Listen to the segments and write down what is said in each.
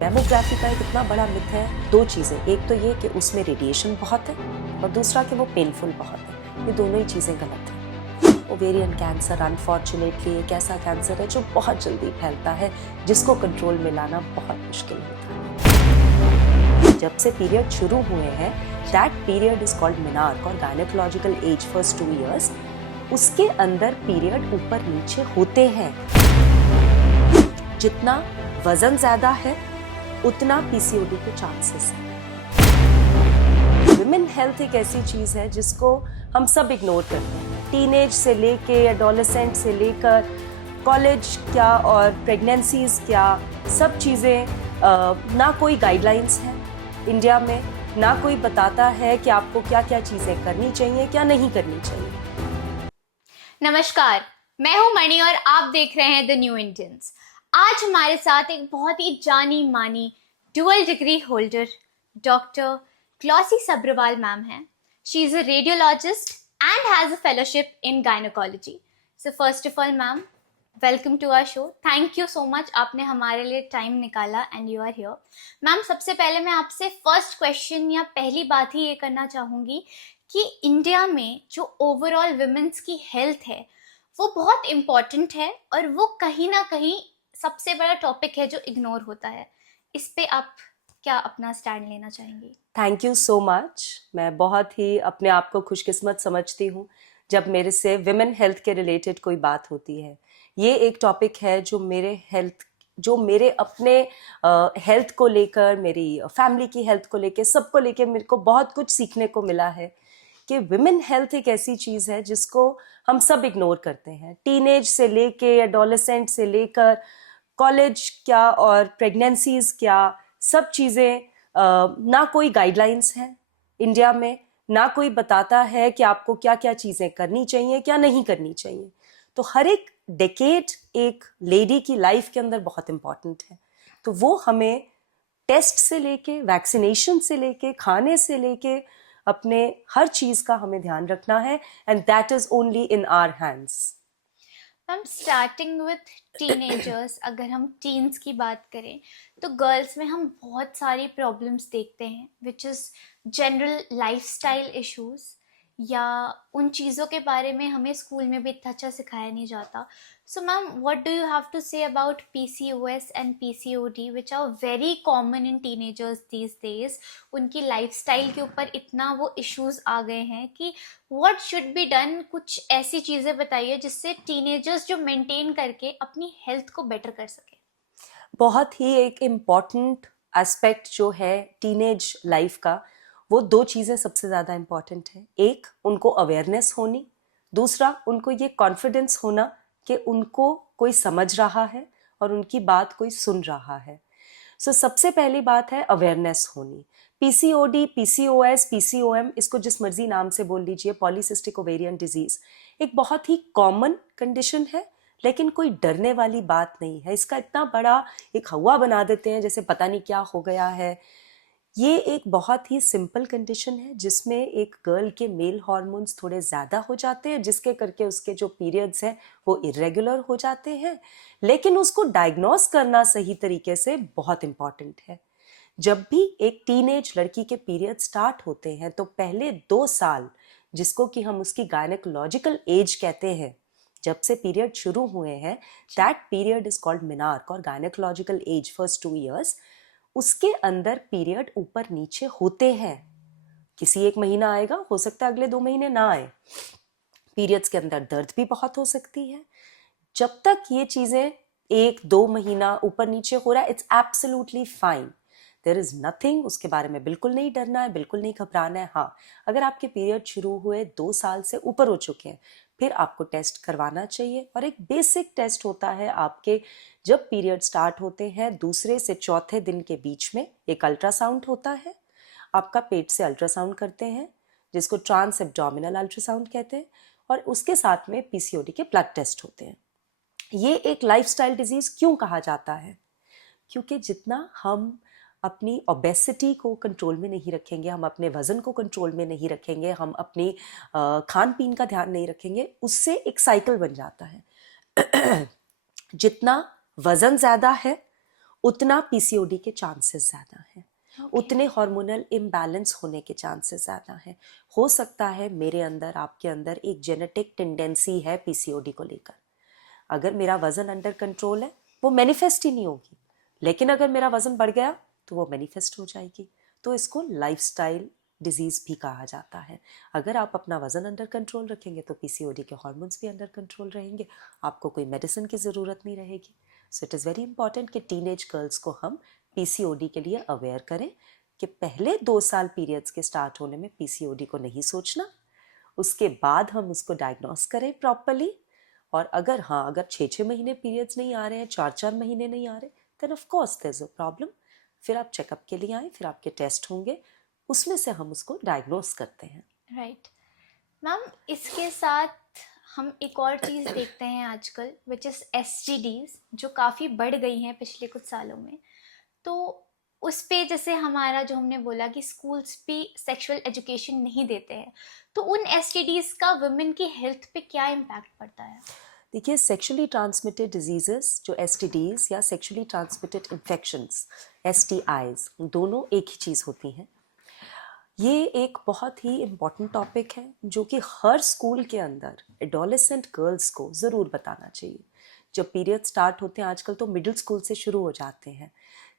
Mammography का एक इतना बड़ा मिथ है, दो चीज़ें, एक तो ये कि उसमें रेडिएशन बहुत है और दूसरा कि वो पेनफुल बहुत है। ये दोनों ही चीज़ें गलत हैं। ओवेरियन कैंसर अनफॉर्चुनेटली एक ऐसा कैंसर है जो बहुत जल्दी फैलता है, जिसको कंट्रोल में लाना बहुत मुश्किल होता है। जब से पीरियड शुरू हुए हैं, that period is called menarche और गायनेकोलॉजिकल एज फर्स्ट 2 years। उसके अंदर पीरियड ऊपर नीचे होते हैं। जितना वजन ज्यादा है उतना पीसीओडी के चांसेस हैं। विमेन हेल्थ एक ऐसी चीज है जिसको हम सब इग्नोर करते हैं। टीनेज से लेके एडोलेसेंट से लेकर कॉलेज क्या और प्रेगनेंसीज क्या, सब चीजें ना कोई गाइडलाइंस है इंडिया में, ना कोई बताता है कि आपको क्या क्या चीजें करनी चाहिए, क्या नहीं करनी चाहिए। नमस्कार, मैं हूं मणि और आप देख रहे हैं द न्यू इंडियंस। आज हमारे साथ एक बहुत ही जानी मानी डुअल डिग्री होल्डर डॉक्टर क्लॉसी सब्रवाल मैम हैं। She is a radiologist and has a fellowship in gynaecology. So first of all ma'am, welcome to our show. Thank you so much, आपने हमारे लिए टाइम निकाला and you are here. Ma'am, सबसे पहले मैं आपसे फर्स्ट क्वेश्चन या पहली बात ही ये करना चाहूँगी कि इंडिया में जो ओवरऑल वुमेन्स की हेल्थ है वो बहुत इम्पॉर्टेंट है और वो कहीं ना कहीं सबसे बड़ा टॉपिक है जो इग्नोर होता है। इस पे आप क्या अपना स्टैंड लेना चाहेंगे? Thank you so much. मैं बहुत ही अपने आप को खुशकिस्मत समझती हूँ जब मेरे से विमेन हेल्थ के रिलेटेड कोई बात होती है। ये एक टॉपिक है जो मेरे अपने हेल्थ को लेकर, मेरी फैमिली की हेल्थ को लेकर, सबको लेकर मेरे को बहुत कुछ सीखने को मिला है कि विमेन हेल्थ एक ऐसी चीज़ है जिसको हम सब इग्नोर करते हैं। टीनेज से लेके एडोलेसेंट से लेकर कॉलेज क्या और प्रेगनेंसीज क्या, सब चीज़ें ना कोई गाइडलाइंस है इंडिया में, ना कोई बताता है कि आपको क्या क्या चीज़ें करनी चाहिए, क्या नहीं करनी चाहिए। तो हर एक डेकेड एक लेडी की लाइफ के अंदर बहुत इंपॉर्टेंट है। तो वो हमें टेस्ट से लेके, वैक्सीनेशन से लेके, खाने से लेके, अपने हर चीज़ का हमें ध्यान रखना है, and that is only in our hands. हम स्टार्टिंग विथ टीनेजर्स, अगर हम टीन्स की बात करें तो गर्ल्स में हम बहुत सारी प्रॉब्लम्स देखते हैं, which is general lifestyle issues, या उन चीज़ों के बारे में हमें स्कूल में भी इतना अच्छा सिखाया नहीं जाता। So ma'am, what do you have to say about PCOS and PCOD which are very common in teenagers these days? उनकी लाइफस्टाइल के ऊपर इतना वो इश्यूज आ गए हैं कि व्हाट शुड बी डन। कुछ ऐसी चीज़ें बताइए जिससे टीनेजर्स जो मेंटेन करके अपनी हेल्थ को बेटर कर सके। बहुत ही एक इम्पॉर्टेंट एस्पेक्ट जो है टीनेज लाइफ का, वो दो चीज़ें सबसे ज़्यादा इम्पॉर्टेंट है। एक, उनको अवेयरनेस होनी, दूसरा उनको ये कॉन्फिडेंस होना कि उनको कोई समझ रहा है और उनकी बात कोई सुन रहा है। सो सबसे पहली बात है अवेयरनेस होनी। पीसीओडी, पीसीओएस, पीसीओएम, इसको जिस मर्जी नाम से बोल लीजिए, पॉलीसिस्टिक ओवेरियन डिजीज एक बहुत ही कॉमन कंडीशन है, लेकिन कोई डरने वाली बात नहीं है। इसका इतना बड़ा एक हवा बना देते हैं जैसे पता नहीं क्या हो गया है। ये एक बहुत ही सिंपल कंडीशन है जिसमें एक गर्ल के मेल हार्मोन्स थोड़े ज़्यादा हो जाते हैं, जिसके करके उसके जो पीरियड्स हैं वो इरेगुलर हो जाते हैं। लेकिन उसको डायग्नोस करना सही तरीके से बहुत इम्पॉर्टेंट है। जब भी एक टीनेज लड़की के पीरियड स्टार्ट होते हैं तो पहले 2 साल, जिसको कि हम उसकी गायनेकोलॉजिकल एज कहते हैं, जब से पीरियड शुरू हुए हैं, that period is called menarche और गायनेकोलॉजिकल एज फर्स्ट 2 years। उसके अंदर पीरियड ऊपर नीचे होते हैं। किसी एक महीना आएगा, हो सकता है अगले 2 महीने ना आए। पीरियड्स के अंदर दर्द भी बहुत हो सकती है। जब तक ये चीजें 1-2 महीना ऊपर नीचे हो रहा है, it's absolutely fine, there is nothing. उसके बारे में बिल्कुल नहीं डरना है, बिल्कुल नहीं घबराना है। हाँ, अगर आपके पीरियड शुरू हुए 2 साल से ऊपर हो चुके हैं, फिर आपको टेस्ट करवाना चाहिए। और एक बेसिक टेस्ट होता है आपके, जब पीरियड स्टार्ट होते हैं दूसरे से चौथे दिन के बीच में एक अल्ट्रासाउंड होता है। आपका पेट से अल्ट्रासाउंड करते हैं, जिसको ट्रांस एब्डोमिनल अल्ट्रासाउंड कहते हैं, और उसके साथ में पीसीओडी के ब्लड टेस्ट होते हैं। ये एक लाइफस्टाइल डिजीज क्यों कहा जाता है? क्योंकि जितना हम अपनी ओबेसिटी को कंट्रोल में नहीं रखेंगे, हम अपने वजन को कंट्रोल में नहीं रखेंगे, हम अपनी खान पीन का ध्यान नहीं रखेंगे, उससे एक साइकिल बन जाता है। जितना वजन ज्यादा है उतना पीसीओडी के चांसेस ज़्यादा हैं, Okay. उतने हार्मोनल इम्बैलेंस होने के चांसेस ज़्यादा हैं। हो सकता है मेरे अंदर, आपके अंदर एक जेनेटिक टेंडेंसी है पीसीओडी को लेकर। अगर मेरा वज़न अंडर कंट्रोल है वो मैनिफेस्ट ही नहीं होगी, लेकिन अगर मेरा वज़न बढ़ गया तो वो मैनिफेस्ट हो जाएगी। तो इसको लाइफस्टाइल डिजीज़ भी कहा जाता है। अगर आप अपना वज़न अंडर कंट्रोल रखेंगे तो पीसीओडी के हार्मोन्स भी अंडर कंट्रोल रहेंगे, आपको कोई मेडिसिन की ज़रूरत नहीं रहेगी। So it is very important कि टीनेज गर्ल्स को हम पीसीओडी के लिए अवेयर करें कि पहले 2 साल पीरियड्स के स्टार्ट होने में पीसीओडी को नहीं सोचना, उसके बाद हम उसको डायग्नोस करें प्रॉपरली। और अगर अगर 6-6 महीने पीरियड्स नहीं आ रहे हैं, 4-4 महीने नहीं आ रहे, then of course there is a problem. फिर आप चेकअप के लिए आए, फिर आपके टेस्ट होंगे, उसमें से हम उसको डायग्नोस करते हैं। राइट मैम, इसके साथ हम एक और चीज़ देखते हैं आजकल, विच इज़ एसटीडीज, जो काफ़ी बढ़ गई हैं पिछले कुछ सालों में। तो उस पे जैसे हमारा जो हमने बोला कि स्कूल्स भी सेक्सुअल एजुकेशन नहीं देते हैं, तो उन एसटीडीज का वुमेन की हेल्थ पे क्या इम्पैक्ट पड़ता है? देखिए, सेक्सुअली ट्रांसमिटेड डिजीजेस जो एसटीडीज या सेक्सुअली ट्रांसमिटेड इन्फेक्शंस, एसटीआईज, दोनों एक ही चीज़ होती हैं। ये एक बहुत ही इम्पॉर्टेंट टॉपिक है जो कि हर स्कूल के अंदर एडोलेसेंट गर्ल्स को ज़रूर बताना चाहिए। जब पीरियड स्टार्ट होते हैं आजकल तो मिडिल स्कूल से शुरू हो जाते हैं,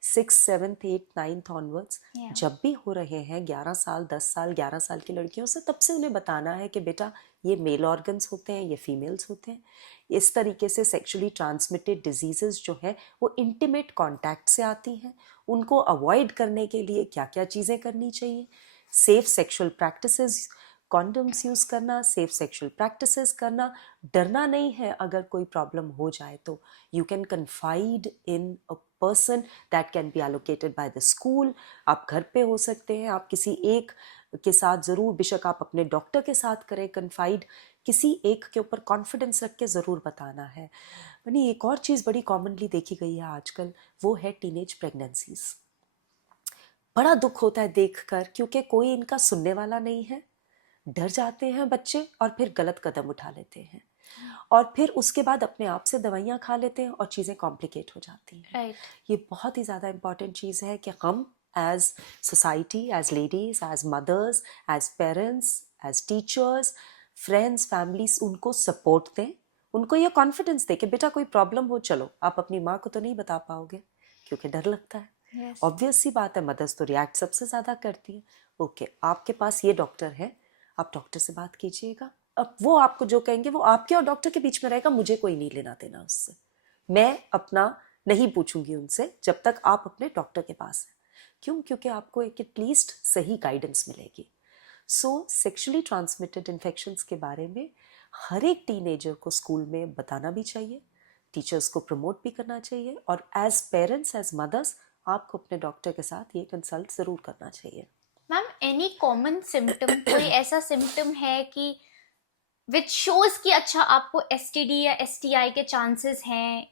6, 7, 8, 9 ऑनवर्ड्स। Yeah. जब भी हो रहे हैं 11 साल, 10 साल, 11 साल की लड़कियों से, तब से उन्हें बताना है कि बेटा ये मेल ऑर्गन्स होते हैं, ये फीमेल्स होते हैं। इस तरीके से सेक्सुअली ट्रांसमिटेड डिजीजेस जो है वो इंटीमेट कॉन्टैक्ट से आती हैं। उनको अवॉइड करने के लिए क्या क्या चीज़ें करनी चाहिए? Safe sexual practices, condoms use करना, सेफ सेक्सुअल प्रैक्टिसेस करना, डरना नहीं है अगर कोई प्रॉब्लम हो जाए तो। You can confide in a person that can be allocated by the school. आप घर पे हो सकते हैं, आप किसी एक के साथ ज़रूर, बेशक आप अपने डॉक्टर के साथ करें कन्फाइड, किसी एक के ऊपर कॉन्फिडेंस रख के ज़रूर बताना है। यानी एक और चीज़ बड़ी कॉमनली देखी गई है आजकल, वो है टीनेज प्रेगनेंसीज। बड़ा दुख होता है देखकर, क्योंकि कोई इनका सुनने वाला नहीं है। डर जाते हैं बच्चे और फिर गलत कदम उठा लेते हैं, और फिर उसके बाद अपने आप से दवाइयाँ खा लेते हैं और चीज़ें कॉम्प्लिकेट हो जाती हैं। राइट। ये बहुत ही ज़्यादा इम्पॉर्टेंट चीज़ है कि हम as society, as ladies, as mothers, as parents, as teachers, friends, families, उनको सपोर्ट दें, उनको ये कॉन्फिडेंस दें कि बेटा कोई प्रॉब्लम हो, चलो, आप अपनी माँ को तो नहीं बता पाओगे क्योंकि डर लगता है। Yes. ऑब्वियस सी बात है, मदर्स तो रिएक्ट सबसे ज़्यादा करती हैं। ओके, आपके पास ये डॉक्टर है, आप डॉक्टर से बात कीजिएगा। अब वो आपको जो कहेंगे वो आपके और डॉक्टर के बीच में रहेगा, मुझे कोई नहीं लेना देना उससे। मैं अपना नहीं पूछूंगी उनसे जब तक आप अपने डॉक्टर के पास हैं। क्यों? क्योंकि आपको एक एटलीस्ट सही गाइडेंस मिलेगी। सो सेक्सुअली ट्रांसमिटेड इन्फेक्शंस के बारे में हर एक टीनेजर को स्कूल में बताना भी चाहिए, टीचर्स को प्रमोट भी करना चाहिए, और एज पेरेंट्स, एज मदर्स, आपको अपने डॉक्टर के साथ ये कंसल्ट ज़रूर करना चाहिए। मैम, एनी कॉमन सिम्टम, कोई ऐसा सिम्टम है कि विच शोज कि अच्छा आपको एसटीडी या एसटीआई के चांसेस हैं,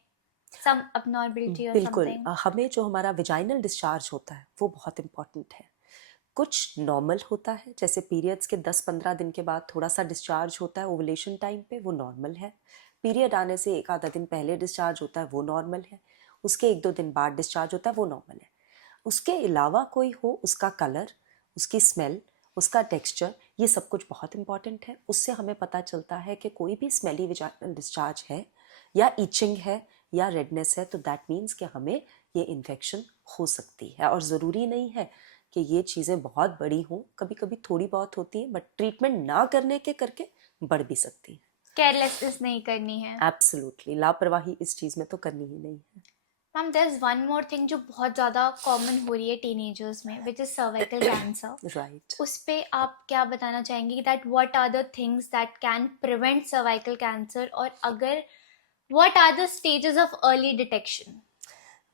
सम abnormality or बिल्कुल। something? हमें जो हमारा विजाइनल डिस्चार्ज होता है वो बहुत इम्पॉर्टेंट है। कुछ नॉर्मल होता है, जैसे पीरियड्स के 10-15 दिन के बाद थोड़ा सा डिस्चार्ज होता है ओवुलेशन टाइम पे, वो नॉर्मल है। पीरियड आने से एक आधा दिन पहले डिस्चार्ज होता है, वो नॉर्मल है। उसके 1-2 दिन बाद डिस्चार्ज होता है, वो नॉर्मल है। उसके अलावा कोई हो, उसका कलर, उसकी स्मेल, उसका टेक्सचर, ये सब कुछ बहुत इंपॉर्टेंट है। उससे हमें पता चलता है कि कोई भी स्मेली विजाइनल डिस्चार्ज है या इचिंग है या रेडनेस है, तो दैट मीन्स कि हमें ये इन्फेक्शन हो सकती है। और ज़रूरी नहीं है कि ये चीज़ें बहुत बड़ी हों, कभी कभी थोड़ी बहुत होती हैं, बट ट्रीटमेंट ना करने के करके बढ़ भी सकती हैं। केयरलेसनेस नहीं करनी है। एब्सोल्युटली, लापरवाही इस चीज़ में तो करनी ही नहीं है। Ma'am, there is one more thing जो बहुत ज़्यादा कॉमन हो रही है टीनेजर्स में, which is cervical cancer. Right. उस पे आप क्या बताना चाहेंगे that what are the things that can prevent cervical cancer, और अगर what are the stages of early detection?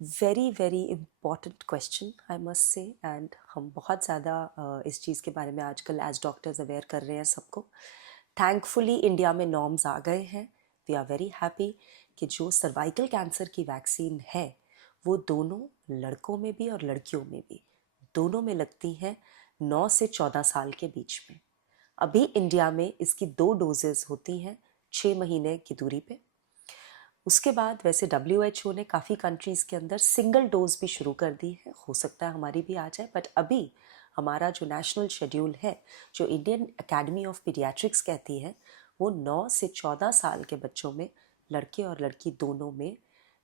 Very very important question, I must say. And हम बहुत ज़्यादा इस चीज़ के बारे में आजकल एज डॉक्टर्स अवेयर कर रहे हैं सबको। थैंकफुली इंडिया में नॉर्म्स आ गए हैं। वी आर वेरी हैप्पी कि जो सर्वाइकल कैंसर की वैक्सीन है वो दोनों लड़कों में भी और लड़कियों में भी, दोनों में लगती हैं 9 से 14 साल के बीच में। अभी इंडिया में इसकी 2 डोजेस होती हैं 6 महीने की दूरी पे। उसके बाद वैसे WHO ने काफ़ी कंट्रीज़ के अंदर सिंगल डोज भी शुरू कर दी है, हो सकता है हमारी भी आ जाए, बट अभी हमारा जो नेशनल शेड्यूल है, जो इंडियन एकेडमी ऑफ पीडियाट्रिक्स कहती है, वो 9 से 14 साल के बच्चों में, लड़के और लड़की दोनों में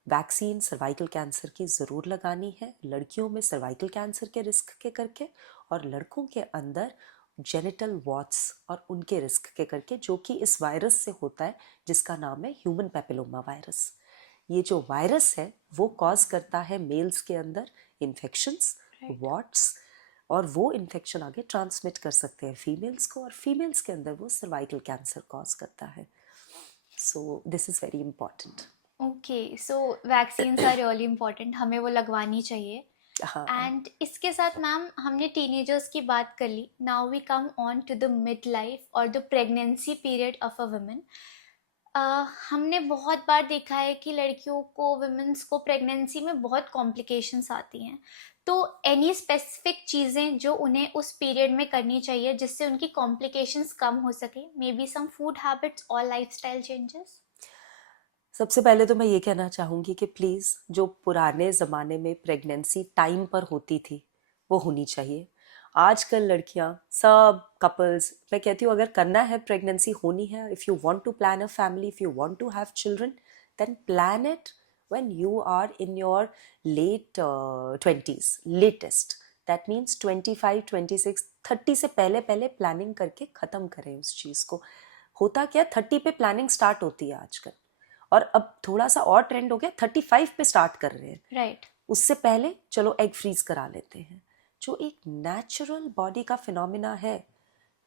वैक्सीन सर्वाइकल कैंसर की ज़रूर लगानी है। लड़कियों में सर्वाइकल कैंसर के रिस्क के करके, और लड़कों के अंदर जेनिटल वॉट्स और उनके रिस्क के करके, जो कि इस वायरस से होता है जिसका नाम है ह्यूमन पेपिलोमा वायरस। ये जो वायरस है वो कॉज करता है मेल्स के अंदर इन्फेक्शंस, वॉट्स, और वो इन्फेक्शन आगे ट्रांसमिट कर सकते हैं फीमेल्स को, और फीमेल्स के अंदर वो सर्वाइकल कैंसर कॉज करता है। So this is very important. Okay, so vaccines are really important, हमें वो लगवानी चाहिए। हाँ, एंड इसके साथ मैम हमने टीनेजर्स की बात कर ली, now we come on to the mid life और the pregnancy period of a woman. हमने बहुत बार देखा है कि लड़कियों को, वुमेन्स को प्रेगनेंसी में बहुत कॉम्प्लिकेशंस आती हैं, तो एनी स्पेसिफिक चीज़ें जो उन्हें उस पीरियड में करनी चाहिए जिससे उनकी कॉम्प्लिकेशंस कम हो सके, maybe some food habits और लाइफस्टाइल चेंजेस? सबसे पहले तो मैं ये कहना चाहूँगी कि प्लीज़ जो पुराने ज़माने में प्रेगनेंसी टाइम पर होती थी वो होनी चाहिए। आजकल लड़कियाँ सब कपल्स, मैं कहती हूँ अगर करना है, प्रेगनेंसी होनी है, if you want to plan a family, if you want to have children, then plan it when you are in your late 20s latest. That means 25, 26, 30 से पहले पहले प्लानिंग करके ख़त्म करें उस चीज़ को। होता क्या, 30 पे प्लानिंग स्टार्ट होती है आजकल, और अब थोड़ा सा और ट्रेंड हो गया, 35 पे स्टार्ट कर रहे हैं। राइट। उससे पहले चलो एग फ्रीज करा लेते हैं, जो एक नेचुरल बॉडी का फिनोमिना है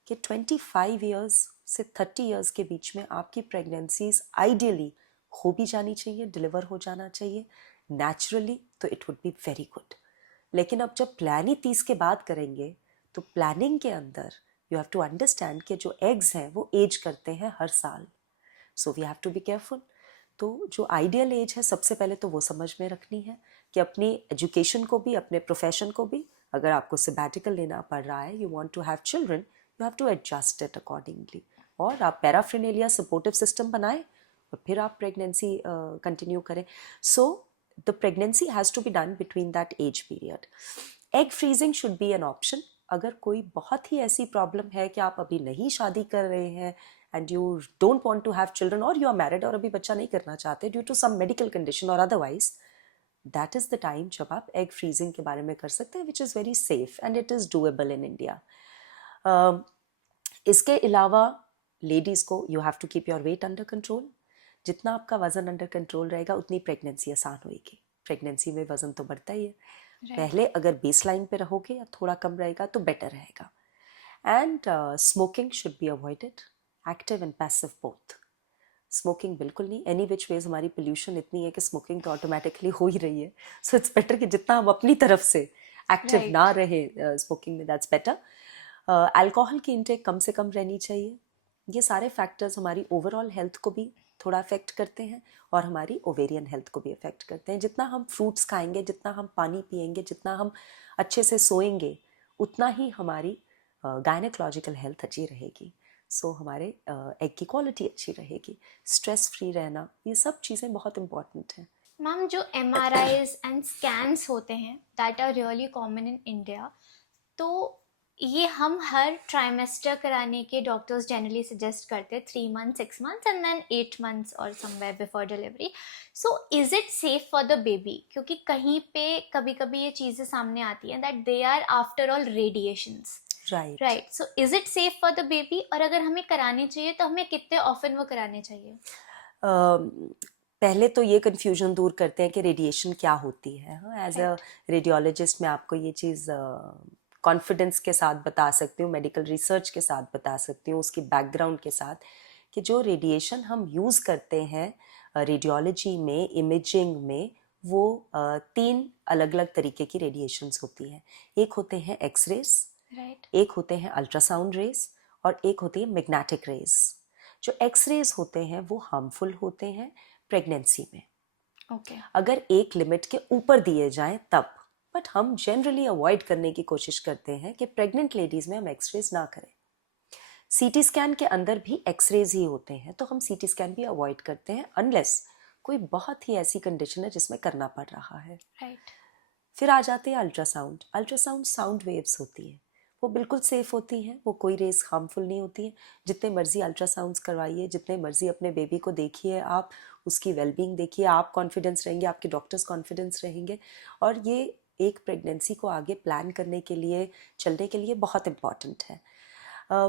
कि 25 ईयर्स से 30 ईयर्स के बीच में आपकी प्रेगनेंसीज आइडियली हो भी जानी चाहिए, डिलीवर हो जाना चाहिए नेचुरली, तो it would be very good. लेकिन अब जब प्लान ही 30 के बाद करेंगे, तो प्लानिंग के अंदर यू हैव टू अंडरस्टैंड कि जो एग्स हैं वो एज करते हैं हर साल, so we have to be careful. तो जो आइडियल एज है, सबसे पहले तो वो समझ में रखनी है कि अपनी एजुकेशन को भी, अपने प्रोफेशन को भी, अगर आपको सबैटिकल लेना पड़ रहा है, you want to have children, you have to adjust it accordingly, और आप पैराफिनेलिया सपोर्टिव सिस्टम बनाएं और फिर आप प्रेगनेंसी कंटिन्यू करें। So the pregnancy has to be done between that age period. Egg freezing should be an option. अगर कोई बहुत ही ऐसी प्रॉब्लम है कि आप अभी नहीं शादी कर रहे हैं and you don't want to have children, or you are married और अभी बच्चा नहीं करना चाहते due to some medical condition or otherwise, that is the time जब आप egg freezing के बारे में कर सकते हैं, which is very safe and it is doable in India. इसके अलावा लेडीज को you have to keep your weight under control. जितना आपका वजन अंडर कंट्रोल रहेगा उतनी प्रेगनेंसी आसान होगी। प्रेगनेंसी में वजन तो बढ़ता ही है, पहले अगर बेस लाइन पे रहोगे या थोड़ा कम रहेगा तो बेटर रहेगा। And smoking should be avoided, active and passive both. Smoking बिल्कुल नहीं, एनी विच वेज हमारी पोल्यूशन इतनी है कि स्मोकिंग तो ऑटोमेटिकली हो ही रही है, सो इट्स बेटर कि जितना हम अपनी तरफ से एक्टिव ना रहे स्मोकिंग में, दैट्स बेटर। अल्कोहल की इंटेक कम से कम रहनी चाहिए। ये सारे फैक्टर्स हमारी ओवरऑल हेल्थ को भी थोड़ा अफेक्ट करते हैं और हमारी ओवेरियन हेल्थ को भी अफेक्ट करते हैं। जितना हम फ्रूट्स खाएंगे, जितना हम पानी पिएंगे, जितना हम अच्छे से सोएंगे, उतना ही हमारी गायनेकोलॉजिकल हेल्थ अच्छी रहेगी। सो हमारे एग की क्वालिटी अच्छी रहेगी, स्ट्रेस फ्री रहना, ये सब चीज़ें बहुत इंपॉर्टेंट हैं। मैम, जो MRIs एंड स्कैन्स होते हैं that are really common in India, तो ये हम हर ट्राइमेस्टर कराने के डॉक्टर्स जनरली सजेस्ट करते हैं, 3 months, 6 months and then 8 months और somewhere before delivery. So is it safe for the baby? क्योंकि कहीं पे कभी कभी ये चीज़ें सामने आती हैं that they are after all radiations, right? So is it safe for the baby? और अगर हमें कराने चाहिए तो हमें कितने ऑफन वो कराने चाहिए? पहले तो ये कन्फ्यूजन दूर करते हैं कि रेडिएशन क्या होती है। एज अ रेडियोलॉजिस्ट मैं आपको ये चीज़ कॉन्फिडेंस के साथ बता सकती हूँ, मेडिकल रिसर्च के साथ बता सकती हूँ, उसकी बैकग्राउंड के साथ, कि जो रेडिएशन हम यूज़ करते हैं रेडियोलॉजी में, इमेजिंग में, वो 3 अलग अलग तरीके की रेडिएशंस होती हैं। एक होते हैं एक्सरेज, एक होते हैं अल्ट्रासाउंड रेज, और एक होती है मैग्नेटिक रेज। जो एक्सरेज होते हैं वो हार्मफुल होते हैं प्रेगनेंसी में, अगर एक लिमिट के ऊपर दिए जाएं तब, बट हम जनरली अवॉइड करने की कोशिश करते हैं कि प्रेग्नेंट लेडीज में हम एक्सरेज ना करें। सीटी स्कैन के अंदर भी एक्सरेज ही होते हैं, तो हम सीटी स्कैन भी अवॉइड करते हैं, अनलेस कोई बहुत ही ऐसी कंडीशन है जिसमें करना पड़ रहा है। राइट। फिर आ जाते हैं अल्ट्रासाउंड। अल्ट्रासाउंड साउंड वेव्स होती हैं, वो बिल्कुल सेफ होती हैं, वो कोई रेस हार्मफुल नहीं होती हैं। जितने मर्जी अल्ट्रासाउंड्स करवाइए, जितने मर्जी अपने बेबी को देखिए आप, उसकी वेलबींग देखिए, आप कॉन्फिडेंस रहेंगे, आपके डॉक्टर्स कॉन्फिडेंस रहेंगे। और ये एक प्रेगनेंसी को आगे प्लान करने के लिए, चलने के लिए बहुत इम्पॉर्टेंट है।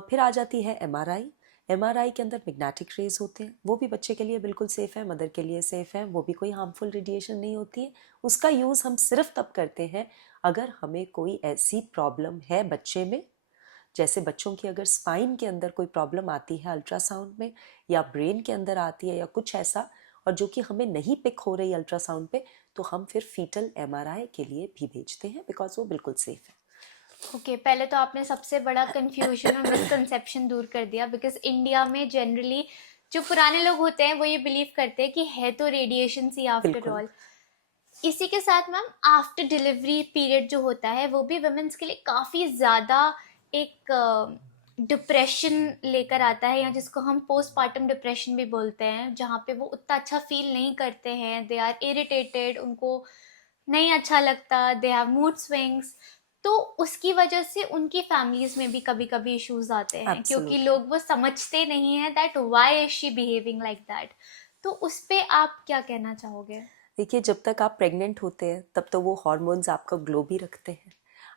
फिर आ जाती है एमआरआई। एमआरआई के अंदर मैग्नेटिक रेज होते हैं, वो भी बच्चे के लिए बिल्कुल सेफ़ है, मदर के लिए सेफ़ है, वो भी कोई हार्मफुल रेडिएशन नहीं होती है। उसका यूज़ हम सिर्फ तब करते हैं अगर हमें कोई ऐसी प्रॉब्लम है बच्चे में, जैसे बच्चों की अगर स्पाइन के अंदर कोई प्रॉब्लम आती है अल्ट्रासाउंड में, या ब्रेन के अंदर आती है या कुछ ऐसा, और जो कि हमें नहीं पिक हो रही अल्ट्रासाउंड पे, तो हम फिर फीटल एमआरआई के लिए भी भेजते हैं, बिकॉज वो बिल्कुल सेफ़ है। ओके, पहले तो आपने सबसे बड़ा कंफ्यूजन और मिसकंसेप्शन दूर कर दिया, बिकॉज इंडिया में जनरली जो पुराने लोग होते हैं वो ये बिलीव करते हैं कि है तो रेडिएशन सी आफ्टर बिल्कुल। ऑल। इसी के साथ मैम आफ्टर डिलीवरी पीरियड जो होता है वो भी वुमेन्स के लिए काफ़ी ज़्यादा एक डिप्रेशन लेकर आता है, या जिसको हम पोस्टपार्टम डिप्रेशन भी बोलते हैं, जहाँ पे वो उतना अच्छा फील नहीं करते हैं, दे आर इरिटेटेड, उनको नहीं अच्छा लगता, दे हैव मूड स्विंग्स। तो उसकी वजह से उनकी फैमिलीज में भी कभी कभी इश्यूज आते हैं, क्योंकि Absolutely. लोग वो समझते नहीं है that why is she behaving like that. तो उस पे आप क्या कहना चाहोगे? देखिए, जब तक आप प्रेग्नेंट होते हैं तब तो वो हार्मोन्स आपका ग्लो भी रखते हैं,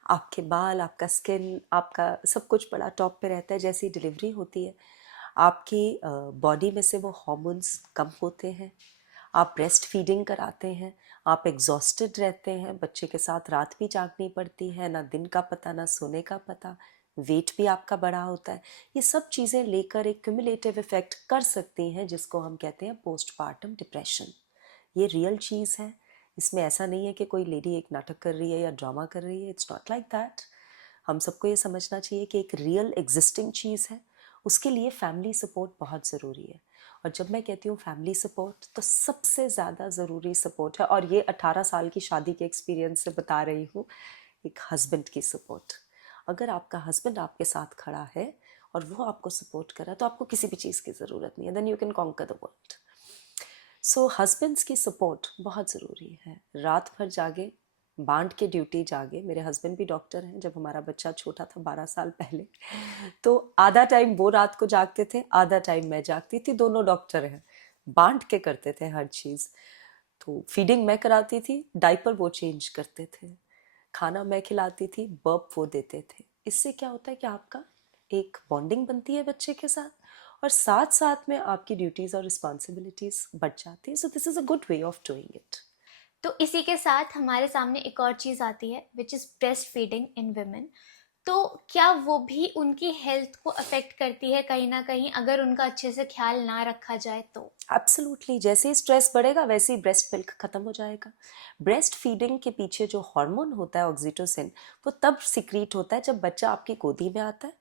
आपके बाल, आपका स्किन, आपका सब कुछ बड़ा टॉप पे रहता है। जैसे ही डिलीवरी होती है आपकी बॉडी में से वो हार्मोन्स कम होते हैं, आप ब्रेस्ट फीडिंग कराते हैं, आप एग्जॉस्टेड रहते हैं, बच्चे के साथ रात भी जागनी पड़ती है, ना दिन का पता ना सोने का पता, वेट भी आपका बड़ा होता है। ये सब चीज़ें लेकर एक क्यूमुलेटिव इफेक्ट कर सकती हैं, जिसको हम कहते हैं पोस्टपार्टम डिप्रेशन। ये रियल चीज़ है, इसमें ऐसा नहीं है कि कोई लेडी एक नाटक कर रही है या ड्रामा कर रही है। It's not like that. हम सबको ये समझना चाहिए कि एक रियल एग्जिस्टिंग चीज़ है, उसके लिए फैमिली सपोर्ट बहुत ज़रूरी है। और जब मैं कहती हूँ फैमिली सपोर्ट, तो सबसे ज़्यादा ज़रूरी सपोर्ट है, और ये 18 साल की शादी के एक्सपीरियंस से बता रही हूँ, एक हस्बैंड की सपोर्ट। अगर आपका हस्बैंड आपके साथ खड़ा है और वो आपको सपोर्ट कर रहा है, तो आपको किसी भी चीज़ की ज़रूरत नहीं है, then you can conquer the world. So husbands की सपोर्ट बहुत ज़रूरी है। रात भर जागे, बांट के ड्यूटी जागे। मेरे हस्बैंड भी डॉक्टर हैं। जब हमारा बच्चा छोटा था 12 साल पहले, तो आधा टाइम वो रात को जागते थे, आधा टाइम मैं जागती थी। दोनों डॉक्टर हैं, बांट के करते थे हर चीज़। तो फीडिंग मैं कराती थी, डायपर वो चेंज करते थे, खाना मैं खिलाती थी, बर्प वो देते थे। इससे क्या होता है कि आपका एक बॉन्डिंग बनती है बच्चे के साथ, और साथ साथ में आपकी ड्यूटीज़ और रिस्पॉन्सिबिलिटीज़ बढ़ जाती है। So this is a good way of doing it. तो इसी के साथ हमारे सामने एक और चीज़ आती है which is breast feeding in women. तो क्या वो भी उनकी हेल्थ को अफेक्ट करती है कहीं ना कहीं, अगर उनका अच्छे से ख्याल ना रखा जाए तो? एब्सोल्युटली, जैसे ही स्ट्रेस बढ़ेगा वैसे ही ब्रेस्ट मिल्क खत्म हो जाएगा। ब्रेस्ट फीडिंग के पीछे जो हार्मोन होता है ऑक्सीटोसिन, वो तब सिक्रीट होता है जब बच्चा आपकी गोदी में आता है,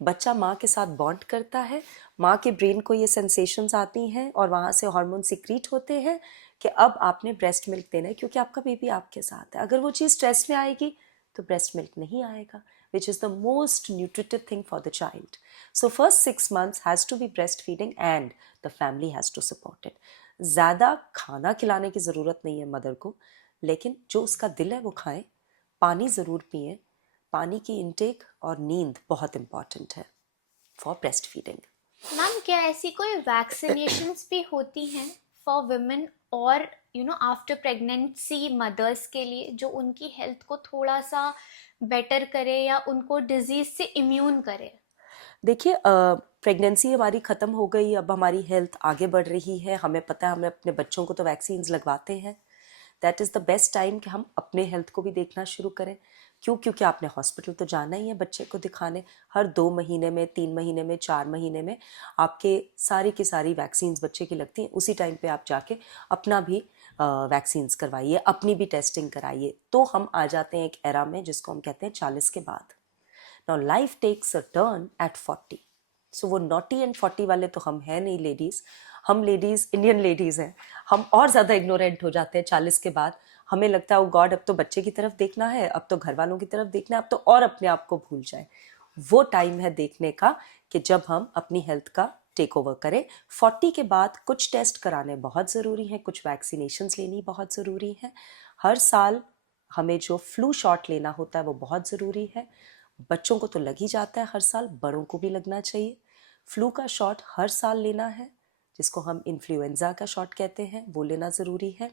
बच्चा माँ के साथ बॉन्ड करता है, माँ के ब्रेन को ये सेंसेशंस आती हैं और वहाँ से हार्मोन सिक्रीट होते हैं कि अब आपने ब्रेस्ट मिल्क देना है, क्योंकि आपका बेबी आपके साथ है। अगर वो चीज़ स्ट्रेस में आएगी तो ब्रेस्ट मिल्क नहीं आएगा, which is the most nutritive thing for the child. So first 6 months has to be breastfeeding and the family has to support it. ज़्यादा खाना खिलाने की ज़रूरत नहीं है मदर को, लेकिन जो उसका दिल है वो खाएं, पानी ज़रूर पिएं। पानी की इनटेक और नींद बहुत इम्पॉर्टेंट है फॉर ब्रेस्ट फीडिंग। मैम, क्या ऐसी कोई वैक्सीनेशंस भी होती हैं फॉर वुमेन और आफ्टर प्रेगनेंसी मदर्स के लिए, जो उनकी हेल्थ को थोड़ा सा बेटर करे या उनको डिजीज से इम्यून करे? देखिए, प्रेगनेंसी हमारी ख़त्म हो गई, अब हमारी हेल्थ आगे बढ़ रही है, हमें पता है, हमें अपने बच्चों को तो वैक्सीन्स लगवाते हैं। That is the best time कि हम अपने हेल्थ को भी देखना शुरू करें। क्यों? क्योंकि आपने हॉस्पिटल तो जाना ही है बच्चे को दिखाने। हर 2 महीने में, 3 महीने में, 4 महीने में आपके सारी की सारी वैक्सीन्स बच्चे की लगती हैं। उसी टाइम पे आप जाके अपना भी वैक्सीन्स करवाइए, अपनी भी टेस्टिंग कराइए। तो हम आ जाते हैं एक एरा में जिसको हम कहते हैं 40 के बाद। Now life takes a turn at 40। So वो नॉटी एंड 40 वाले तो हम हैं नहीं लेडीज़। हम लेडीज़, इंडियन लेडीज़ हैं, हम और ज़्यादा इग्नोरेंट हो जाते हैं 40 के बाद। हमें लगता है ओ गॉड, अब तो बच्चे की तरफ देखना है, अब तो घर वालों की तरफ देखना है, अब तो और अपने आप को भूल जाए। वो टाइम है देखने का कि जब हम अपनी हेल्थ का टेक ओवर करें। 40 के बाद कुछ टेस्ट कराने बहुत ज़रूरी हैं, कुछ वैक्सीनेशंस लेनी बहुत ज़रूरी है। हर साल हमें जो फ्लू शॉट लेना होता है वो बहुत ज़रूरी है। बच्चों को तो लग ही जाता है हर साल, बड़ों को भी लगना चाहिए। फ्लू का शॉट हर साल लेना है, जिसको हम इन्फ्लुएंजा का शॉट कहते हैं, वो लेना ज़रूरी है।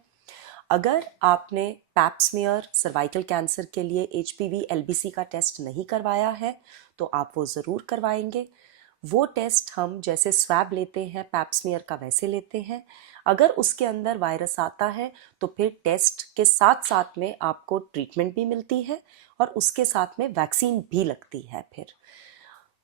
अगर आपने पैप स्मीयर सर्वाइकल कैंसर के लिए HPV LBC का टेस्ट नहीं करवाया है तो आप वो ज़रूर करवाएंगे। वो टेस्ट हम जैसे स्वैब लेते हैं पैप स्मीयर का वैसे लेते हैं। अगर उसके अंदर वायरस आता है तो फिर टेस्ट के साथ साथ में आपको ट्रीटमेंट भी मिलती है और उसके साथ में वैक्सीन भी लगती है। फिर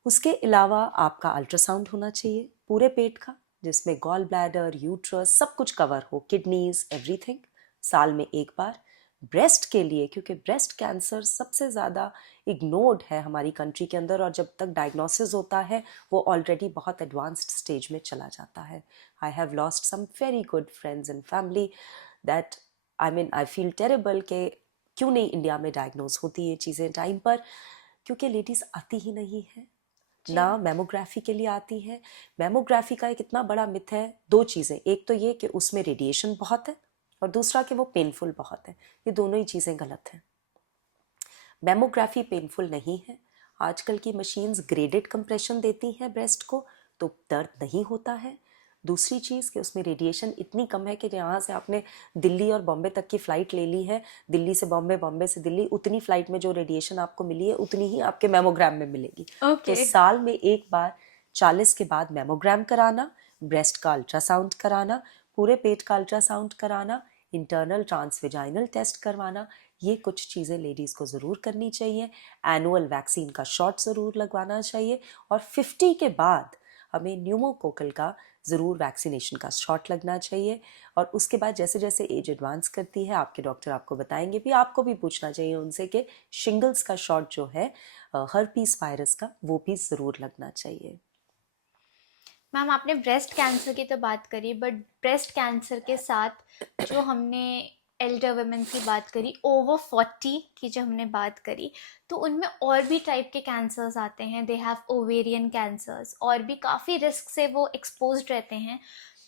उसके अलावा आपका अल्ट्रासाउंड होना चाहिए पूरे पेट का, जिसमें गॉल ब्लैडर, यूट्रस सब कुछ कवर हो, किडनीज, एवरीथिंग, साल में एक बार। ब्रेस्ट के लिए, क्योंकि ब्रेस्ट कैंसर सबसे ज़्यादा इग्नोर्ड है हमारी कंट्री के अंदर और जब तक डायग्नोसिस होता है वो ऑलरेडी बहुत एडवांस्ड स्टेज में चला जाता है। I have lost some very good friends and family that I feel terrible कि क्यों नहीं इंडिया में डायग्नोज होती ये चीज़ें टाइम पर, क्योंकि लेडीज़ आती ही नहीं है ना मैमोग्राफी के लिए आती है। मैमोग्राफी का एक इतना बड़ा मिथ है, दो चीज़ें, एक तो ये कि उसमें रेडिएशन बहुत है और दूसरा कि वो पेनफुल बहुत है। ये दोनों ही चीज़ें गलत हैं। मैमोग्राफी पेनफुल नहीं है। आजकल की मशीन्स ग्रेडेड कंप्रेशन देती हैं ब्रेस्ट को, तो दर्द नहीं होता है। दूसरी चीज़ कि उसमें रेडिएशन इतनी कम है कि यहाँ से आपने दिल्ली और बॉम्बे तक की फ़्लाइट ले ली है, दिल्ली से बॉम्बे, बॉम्बे से दिल्ली, उतनी फ़्लाइट में जो रेडिएशन आपको मिली है उतनी ही आपके मैमोग्राम में मिलेगी। तो साल में एक बार 40 के बाद मैमोग्राम कराना, ब्रेस्ट का अल्ट्रासाउंड कराना, पूरे पेट का अल्ट्रासाउंड कराना, इंटरनल ट्रांसवेजाइनल टेस्ट करवाना, ये कुछ चीज़ें लेडीज़ को ज़रूर करनी चाहिए। एनुअल वैक्सीन का शॉट ज़रूर लगवाना चाहिए और 50 के बाद हमें न्यूमोकोकल का ज़रूर वैक्सीनेशन का शॉट लगना चाहिए। और उसके बाद जैसे जैसे एज एडवांस करती है आपके डॉक्टर आपको बताएंगे भी, आपको भी पूछना चाहिए उनसे कि शिंगल्स का शॉट जो है हर्पीस वायरस का, वो भी ज़रूर लगना चाहिए। मैम आपने ब्रेस्ट कैंसर की तो बात करी, बट ब्रेस्ट कैंसर के साथ जो हमने एल्डर वुमेन की बात करी, ओवर 40 की जो हमने बात करी, तो उनमें और भी टाइप के कैंसर्स आते हैं। दे हैव ओवेरियन कैंसर्स, और भी काफ़ी रिस्क से वो एक्सपोज्ड रहते हैं।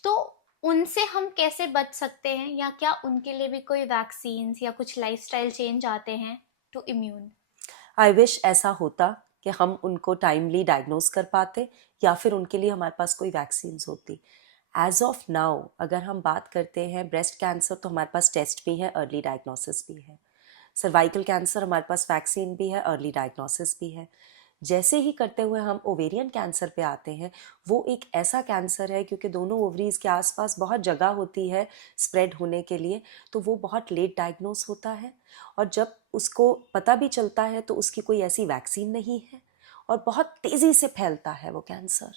तो उनसे हम कैसे बच सकते हैं, या क्या उनके लिए भी कोई वैक्सीन्स या कुछ लाइफस्टाइल चेंज आते हैं टू इम्यून? आई विश ऐसा होता कि हम उनको टाइमली डायग्नोज कर पाते या फिर उनके लिए हमारे पास कोई वैक्सीन्स होती। एज ऑफ नाउ अगर हम बात करते हैं ब्रेस्ट कैंसर, तो हमारे पास टेस्ट भी है, अर्ली डायग्नोसिस भी है। सर्वाइकल कैंसर हमारे पास वैक्सीन भी है, अर्ली डायग्नोसिस भी है। जैसे ही करते हुए हम ओवेरियन कैंसर पे आते हैं, वो एक ऐसा कैंसर है क्योंकि दोनों ओवरीज के आसपास बहुत जगह होती है स्प्रेड होने के लिए, तो वो बहुत लेट डायग्नोस होता है और जब उसको पता भी चलता है तो उसकी कोई ऐसी वैक्सीन नहीं है और बहुत तेज़ी से फैलता है वो कैंसर।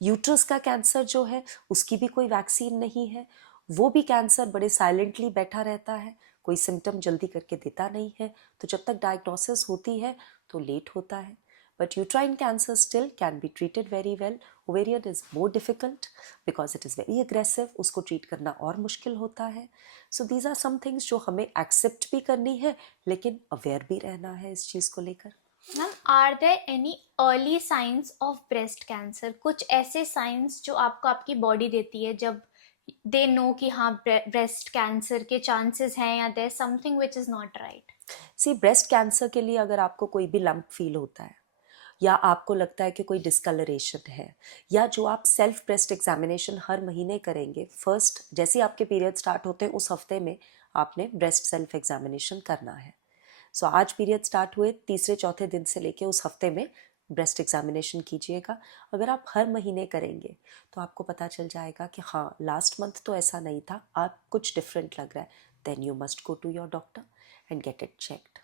यूट्रस का कैंसर जो है उसकी भी कोई वैक्सीन नहीं है, वो भी कैंसर बड़े साइलेंटली बैठा रहता है, कोई सिम्टम जल्दी करके देता नहीं है, तो जब तक डायग्नोसिस होती है तो लेट होता है। But uterine cancer still can be treated very well. Ovarian is more difficult because it is very aggressive. उसको treat करना और मुश्किल होता है. So these are some things जो हमें accept भी करनी है, लेकिन aware भी रहना है इस चीज़ को लेकर। Ma'am, are there any early signs of breast cancer? कुछ ऐसे साइंस जो आपको आपकी बॉडी देती है जब दे नो कि हाँ ब्रेस्ट कैंसर के चांसेस हैं, या there something which is not right? See, breast cancer के लिए अगर आपको कोई भी लंप फील होता है या आपको लगता है कि कोई डिस्कलरेशन है, या जो आप सेल्फ ब्रेस्ट एग्जामिनेशन हर महीने करेंगे, फर्स्ट जैसे आपके पीरियड स्टार्ट होते हैं उस हफ्ते में आपने ब्रेस्ट सेल्फ एग्जामिनेशन करना है। सो आज पीरियड स्टार्ट हुए तीसरे चौथे दिन से लेके उस हफ्ते में ब्रेस्ट एग्जामिनेशन कीजिएगा। अगर आप हर महीने करेंगे तो आपको पता चल जाएगा कि हाँ लास्ट मंथ तो ऐसा नहीं था, आप कुछ डिफरेंट लग रहा है, then you must go to your doctor and get it checked.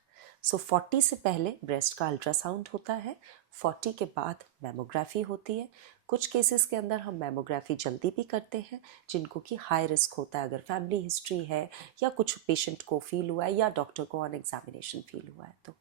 So 40 से पहले ब्रेस्ट का अल्ट्रासाउंड होता है, 40 के बाद मैमोग्राफी होती है। कुछ केसेस के अंदर हम मैमोग्राफी जल्दी भी करते हैं जिनको कि हाई रिस्क होता है, अगर फैमिली हिस्ट्री है या कुछ पेशेंट को फील हुआ है या डॉक्टर को ऑन एग्जामिनेशन फील हुआ है तो।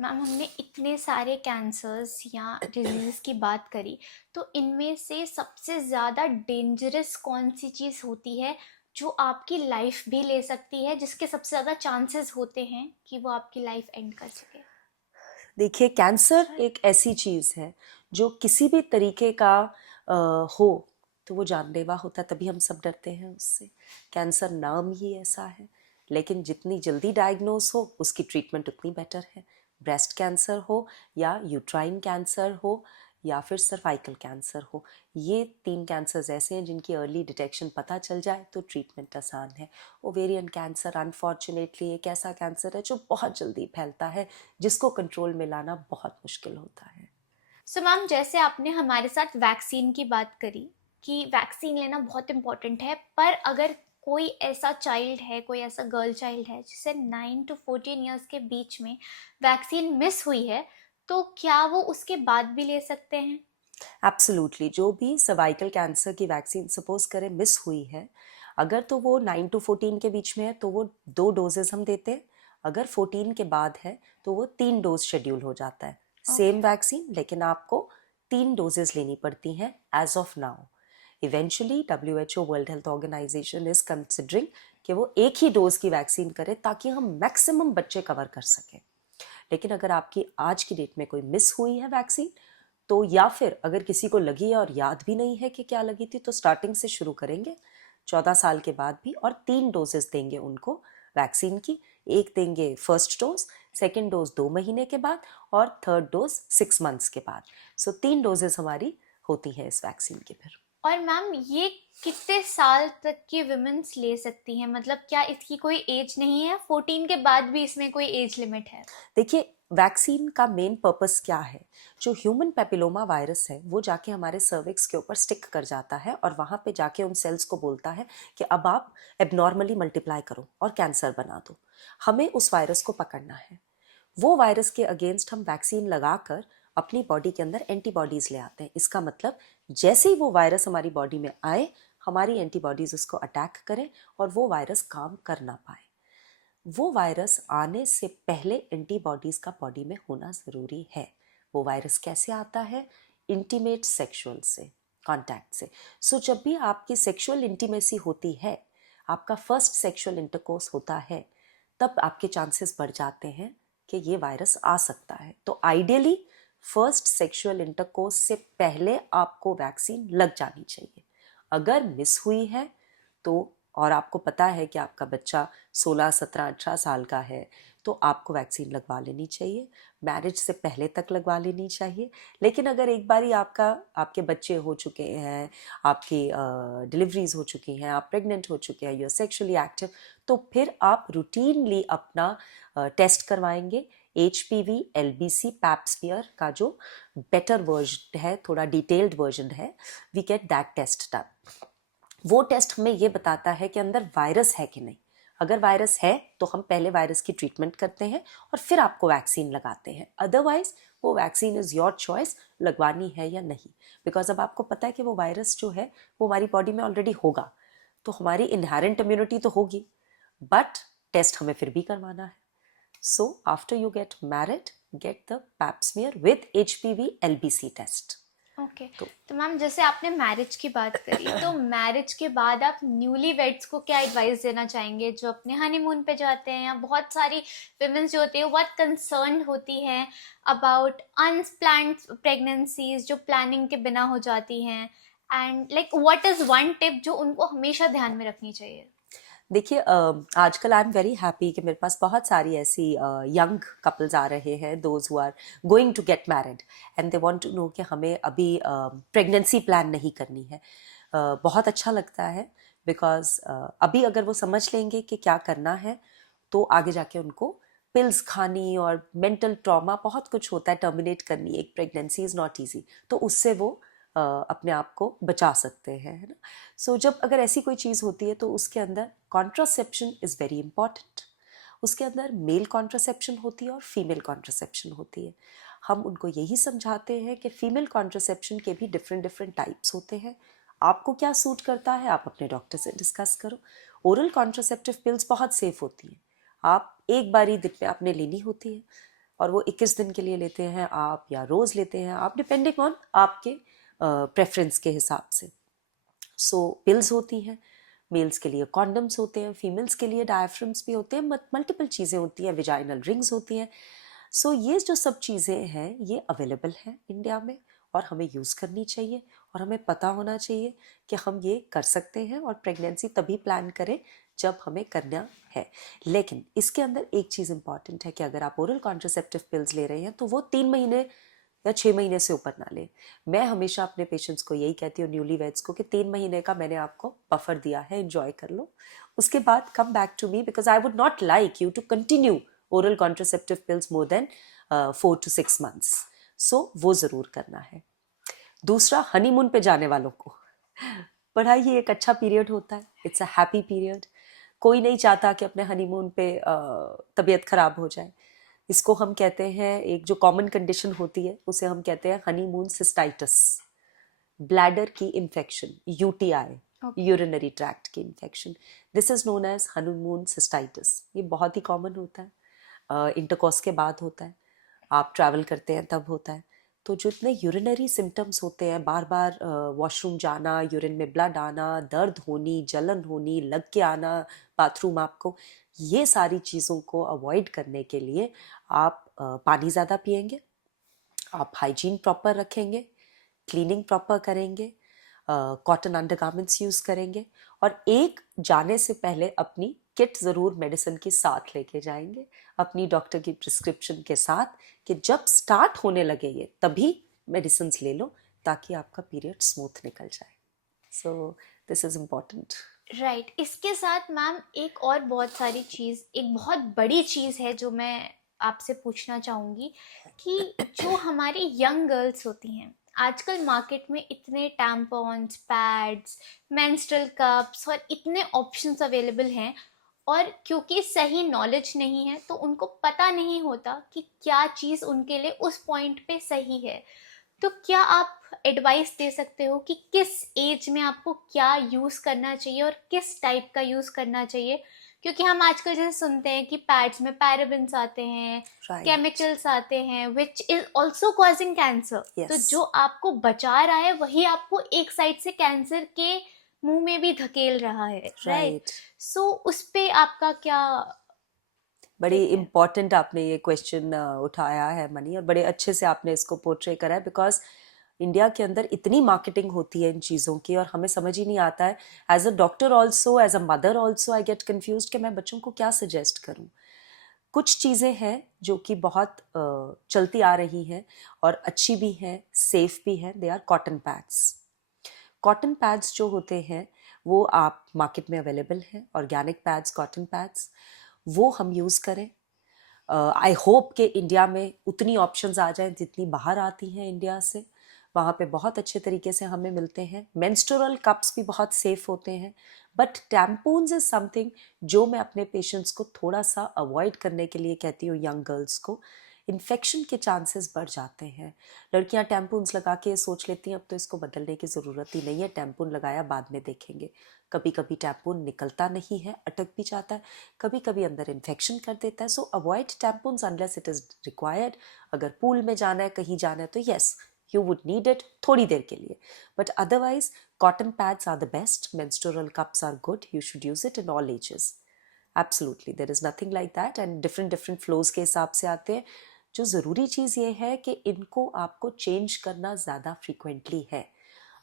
मैम, हमने इतने सारे कैंसर्स या डिजीज़ की बात करी, तो इनमें से सबसे ज़्यादा डेंजरस कौन सी चीज़ होती है जो आपकी लाइफ भी ले सकती है, जिसके सबसे ज़्यादा चांसेस होते हैं कि वो आपकी लाइफ एंड कर सके? देखिए, कैंसर एक ऐसी चीज़ है जो किसी भी तरीके का हो तो वो जानलेवा होता है, तभी हम सब डरते हैं उससे। कैंसर नाम ही ऐसा है, लेकिन जितनी जल्दी डायग्नोस हो उसकी ट्रीटमेंट उतनी बेटर है। ब्रेस्ट कैंसर हो या यूट्राइन कैंसर हो या फिर सर्वाइकल कैंसर हो, ये 3 कैंसर्स ऐसे हैं जिनकी अर्ली डिटेक्शन पता चल जाए तो ट्रीटमेंट आसान है। ओवेरियन कैंसर अनफॉर्चुनेटली एक ऐसा कैंसर है जो बहुत जल्दी फैलता है, जिसको कंट्रोल में लाना बहुत मुश्किल होता है। सो मैम, जैसे आपने हमारे साथ वैक्सीन की बात करी कि वैक्सीन लेना बहुत इम्पोर्टेंट है, पर अगर कोई ऐसा चाइल्ड है, कोई ऐसा गर्ल चाइल्ड है जिसे 9 to 14 ईयर्स के बीच में वैक्सीन मिस हुई है, तो क्या वो उसके बाद भी ले सकते हैं? एब्सोल्युटली, जो भी सर्वाइकल कैंसर की वैक्सीन सपोज करें मिस हुई है, अगर तो वो 9 to 14 के बीच में है तो वो 2 डोजेज हम देते हैं। अगर 14 के बाद है तो वो 3 डोज शेड्यूल हो जाता है। सेम वैक्सीन, लेकिन आपको 3 डोजेज लेनी पड़ती हैं as of now. Eventually WHO World Health Organisation is considering कि वो एक ही डोज की वैक्सीन करे ताकि हम मैक्सिमम बच्चे कवर कर सकें। लेकिन अगर आपकी आज की डेट में कोई मिस हुई है वैक्सीन, तो या फिर अगर किसी को लगी है और याद भी नहीं है कि क्या लगी थी, तो स्टार्टिंग से शुरू करेंगे 14 साल के बाद भी, और 3 डोजेस देंगे उनको वैक्सीन की। एक देंगे फर्स्ट डोज, सेकेंड डोज 2 महीने के बाद और थर्ड डोज 6 मंथ्स के बाद। सो 3 डोजेस हमारी होती हैं इस वैक्सीन की फिर। और मैम, ये कितने साल तक की विमेंस ले सकती हैं? मतलब क्या इसकी कोई एज नहीं है? 14 के बाद भी इसमें कोई एज लिमिट है? देखिए, वैक्सीन का मेन पर्पस क्या है? जो ह्यूमन पेपिलोमा वायरस है वो जाके हमारे सर्विक्स के ऊपर स्टिक कर जाता है और वहाँ पे जाके उन सेल्स को बोलता है कि अब आप एबनॉर्मली मल्टीप्लाई करो और कैंसर बना दो। हमें उस वायरस को पकड़ना है। वो वायरस के अगेंस्ट हम वैक्सीन लगाकर अपनी बॉडी के अंदर एंटीबॉडीज ले आते हैं। इसका मतलब जैसे ही वो वायरस हमारी बॉडी में आए, हमारी एंटीबॉडीज उसको अटैक करें और वो वायरस काम कर ना पाए। वो वायरस आने से पहले एंटीबॉडीज का बॉडी में होना ज़रूरी है। वो वायरस कैसे आता है? इंटीमेट सेक्सुअल से, कांटेक्ट से। सो जब भी आपकी सेक्सुअल इंटीमेसी होती है, आपका फर्स्ट सेक्सुअल इंटरकोर्स होता है, तब आपके चांसेस बढ़ जाते हैं कि ये वायरस आ सकता है। तो आइडियली फर्स्ट सेक्सुअल इंटरकोर्स से पहले आपको वैक्सीन लग जानी चाहिए। अगर मिस हुई है तो, और आपको पता है कि आपका बच्चा 16, 17, 18 साल का है, तो आपको वैक्सीन लगवा लेनी चाहिए। मैरिज से पहले तक लगवा लेनी चाहिए। लेकिन अगर एक बारी आपके बच्चे हो चुके हैं, आपकी डिलीवरीज हो चुकी हैं, आप प्रेग्नेंट हो चुके हैं, यू आर सेक्शुअली एक्टिव, तो फिर आप रूटीनली अपना टेस्ट करवाएंगे। HPV LBC पैप्समियर का जो बेटर वर्जन है, थोड़ा डिटेल्ड वर्जन है, we get that test done. वो टेस्ट हमें ये बताता है कि अंदर वायरस है कि नहीं। अगर वायरस है तो हम पहले वायरस की ट्रीटमेंट करते हैं और फिर आपको वैक्सीन लगाते हैं। अदरवाइज वो वैक्सीन इज़ योर चॉइस, लगवानी है या नहीं। बिकॉज अब आपको पता है कि वो वायरस जो है वो हमारी बॉडी में ऑलरेडी होगा, तो हमारी इनहेरेंट इम्यूनिटी तो होगी, बट टेस्ट हमें फिर भी करवाना है। So after you get married, get the Pap smear with HPV LBC test. Okay. तो मैम, जैसे आपने मैरिज की बात करी, तो मैरिज के बाद आप न्यूली वेड्स को क्या एडवाइस देना चाहेंगे जो अपने हनीमून पे जाते हैं? या बहुत सारी विमेंस जो होती है वो बहुत कंसर्न होती हैं अबाउट अनप्लान्ड प्रेगनेंसीज जो प्लानिंग के बिना हो जाती हैं, and like what is one tip जो उनको हमेशा ध्यान में रखनी चाहिए? देखिए, आजकल आई एम वेरी हैप्पी कि मेरे पास बहुत सारी ऐसी यंग कपल्स आ रहे हैं, those who are going to get married and they want to know कि हमें अभी प्रेगनेंसी प्लान नहीं करनी है। बहुत अच्छा लगता है, बिकॉज अभी अगर वो समझ लेंगे कि क्या करना है, तो आगे जाके उनको पिल्स खानी और मेंटल ट्रॉमा बहुत कुछ होता है टर्मिनेट करनी। एक प्रेगनेंसी इज़ नॉट ईजी, तो उससे वो अपने आप को बचा सकते हैं, है ना। सो जब अगर ऐसी कोई चीज़ होती है तो उसके अंदर कॉन्ट्रासेप्शन इज़ वेरी इंपॉर्टेंट। उसके अंदर मेल कॉन्ट्रासेप्शन होती है और फीमेल कॉन्ट्रासेप्शन होती है। हम उनको यही समझाते हैं कि फीमेल कॉन्ट्रासेप्शन के भी डिफरेंट डिफरेंट टाइप्स होते हैं। आपको क्या सूट करता है आप अपने डॉक्टर से डिस्कस करो। ओरल कॉन्ट्रासेप्टिव पिल्स बहुत सेफ होती हैं। आप एक बारी दिन में आपने लेनी होती है और वो 21 दिन के लिए लेते हैं आप, या रोज़ लेते हैं आप, डिपेंडिंग ऑन आपके प्रेफरेंस के हिसाब से। सो पिल्स होती हैं, मेल्स के लिए कॉन्डम्स होते हैं, फीमेल्स के लिए डायफ्राम्स भी होते हैं, मल्टीपल चीज़ें होती हैं, विजाइनल रिंग्स होती हैं। सो ये जो सब चीज़ें हैं ये अवेलेबल हैं इंडिया में और हमें यूज़ करनी चाहिए। और हमें पता होना चाहिए कि हम ये कर सकते हैं और प्रेगनेंसी तभी प्लान करें जब हमें करना है। लेकिन इसके अंदर एक चीज़ इंपॉर्टेंट है कि अगर आप ओरल कॉन्ट्रासेप्टिव पिल्स ले रहे हैं तो वो 3 महीने या 6 महीने से ऊपर ना लें। मैं हमेशा अपने पेशेंट्स को यही कहती हूँ, न्यूली वेड्स को, कि 3 महीने का मैंने आपको बफर दिया है, एंजॉय कर लो, उसके बाद come back to me, because I would not like you to continue oral contraceptive pills more than 4 to 6 months। So वो ज़रूर करना है। दूसरा, हनीमून पे जाने वालों को पढ़ाई ये एक अच्छा पीरियड होता है, इट्स अ हैप्पी पीरियड। कोई नहीं चाहता कि अपने हनीमून पे तबीयत खराब हो जाए। इसको हम कहते हैं, एक जो कॉमन कंडीशन होती है उसे हम कहते हैं हनीमून सिस्टाइटिस, ब्लैडर की इन्फेक्शन, यूटीआई, यूरिनरी ट्रैक्ट की infection. This is known as honeymoon cystitis. ये बहुत ही कॉमन होता है, इंटरकॉर्स के बाद होता है, आप ट्रैवल करते हैं तब होता है। तो जो इतने यूरिनरी सिम्टम्स होते हैं, बार बार वॉशरूम जाना, यूरिन में ब्लड आना, दर्द होनी, जलन होनी, लग के आना बाथरूम आपको, ये सारी चीज़ों को अवॉइड करने के लिए आप पानी ज़्यादा पिएंगे, आप हाइजीन प्रॉपर रखेंगे, क्लीनिंग प्रॉपर करेंगे, कॉटन अंडरगारमेंट्स यूज़ करेंगे, और एक जाने से पहले अपनी किट ज़रूर मेडिसिन की साथ लेके जाएंगे, अपनी डॉक्टर की प्रिस्क्रिप्शन के साथ, कि जब स्टार्ट होने लगे ये तभी मेडिसिन ले लो ताकि आपका पीरियड स्मूथ निकल जाए। सो दिस इज़ इम्पॉर्टेंट। राइट। इसके साथ मैम एक और बहुत सारी चीज़, एक बहुत बड़ी चीज़ है जो मैं आपसे पूछना चाहूँगी कि जो हमारी यंग गर्ल्स होती हैं, आजकल मार्केट में इतने टैम्पॉन्स, पैड्स, मेंस्ट्रुअल कप्स और इतने ऑप्शंस अवेलेबल हैं, और क्योंकि सही नॉलेज नहीं है तो उनको पता नहीं होता कि क्या चीज़ उनके लिए उस पॉइंट पे सही है। तो क्या आप एडवाइस दे सकते हो कि किस एज में आपको क्या यूज़ करना चाहिए और किस टाइप का यूज़ करना चाहिए? क्योंकि हम आजकल जैसे सुनते हैं कि पैड्स में पैराबेन्स आते हैं, केमिकल्स आते हैं, which is also causing cancer. तो जो आपको बचा रहा है वही आपको एक साइड से कैंसर के मुंह में भी धकेल रहा है, राइट? सो उस पे आपका क्या? बड़ी इम्पॉर्टेंट आपने ये क्वेश्चन उठाया है मनी, और बड़े अच्छे से आपने इसको पोर्ट्रे करा है, बिकॉज इंडिया के अंदर इतनी मार्केटिंग होती है इन चीज़ों की और हमें समझ ही नहीं आता है। As a doctor also, as a mother also, I get confuse कि मैं बच्चों को क्या सजेस्ट करूँ। कुछ चीज़ें हैं जो कि बहुत चलती आ रही हैं और अच्छी भी हैं, सेफ भी हैं। They are cotton pads. Cotton pads जो होते हैं वो आप मार्केट में अवेलेबल हैं, ऑर्गेनिक पैड्स, कॉटन पैड्स, वो हम यूज़ करें। आई होप कि इंडिया में उतनी ऑप्शंस आ जाएं जितनी बाहर आती हैं इंडिया से। वहाँ पे बहुत अच्छे तरीके से हमें मिलते हैं। मेंस्ट्रुअल कप्स भी बहुत सेफ होते हैं, बट टैम्पून्स इज समथिंग जो मैं अपने पेशेंट्स को थोड़ा सा अवॉइड करने के लिए कहती हूँ। यंग गर्ल्स को इन्फेक्शन के चांसेस बढ़ जाते हैं। लड़कियां टैम्पून्स लगा के सोच लेती हैं अब तो इसको बदलने की ज़रूरत ही नहीं है, टैम्पून लगाया बाद में देखेंगे। कभी कभी टैम्पून निकलता नहीं है, अटक भी जाता है, कभी कभी अंदर इन्फेक्शन कर देता है। So avoid tampons unless it is required. अगर पूल में जाना है, कहीं जाना है, तो yes you would need it थोड़ी देर के लिए, but otherwise cotton pads are the best. Menstrual cups are good. You should use it in all ages. Absolutely, there is nothing like that. And different flows के हिसाब से आते हैं। जो ज़रूरी चीज़ ये है कि इनको आपको चेंज करना ज़्यादा फ्रीक्वेंटली है।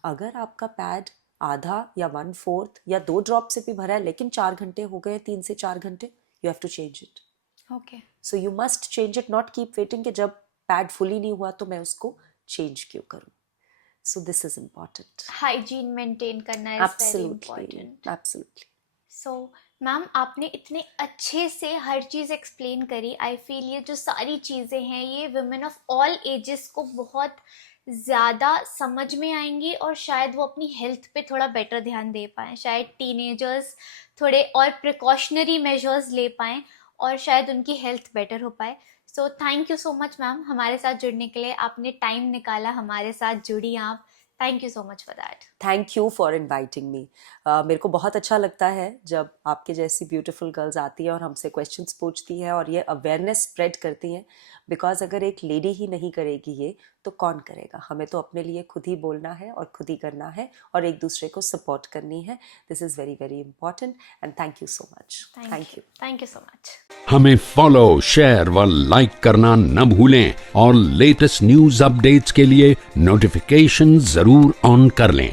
अगर आपका पैड आधा या 1/4 या 2 ड्रॉप से भी भरा है लेकिन 4 घंटे हो गए, 3 से 4 घंटे, you have to change it. Okay. So you must change it, not keep waiting कि जब पैड फुली नहीं हुआ तो मैं उसको चेंज क्यों करूं। So this is important. Hygiene maintain करना is very important. Absolutely. So ma'am, आपने इतने अच्छे से हर चीज़ एक्सप्लेन करी। आई फील ये जो सारी चीज़ें हैं ये वुमेन ऑफ ऑल एजेस को बहुत ज़्यादा समझ में आएंगी और शायद वो अपनी हेल्थ पे थोड़ा बेटर ध्यान दे पाएँ। शायद टीनेजर्स थोड़े और प्रिकॉशनरी मेजर्स ले पाएँ और शायद उनकी हेल्थ बेटर हो पाए। So thank you so much ma'am हमारे साथ जुड़ने के लिए। आपने टाइम निकाला, हमारे साथ जुड़ी आप। Thank you so much for that. Thank you for inviting me. मेरे को बहुत अच्छा लगता है जब आपके जैसी ब्यूटीफुल गर्ल्स आती हैं और हमसे क्वेश्चंस पूछती हैं और ये अवेयरनेस स्प्रेड करती हैं, बिकॉज अगर एक लेडी ही नहीं करेगी ये तो कौन करेगा। हमें तो अपने लिए खुद ही बोलना है और खुद ही करना है और एक दूसरे को सपोर्ट करनी है। This is very very important and thank you so much. Thank you so much. हमें फॉलो, शेयर व लाइक करना न भूलें और लेटेस्ट न्यूज अपडेट्स के लिए नोटिफिकेशन जरूर जरूर ऑन कर लें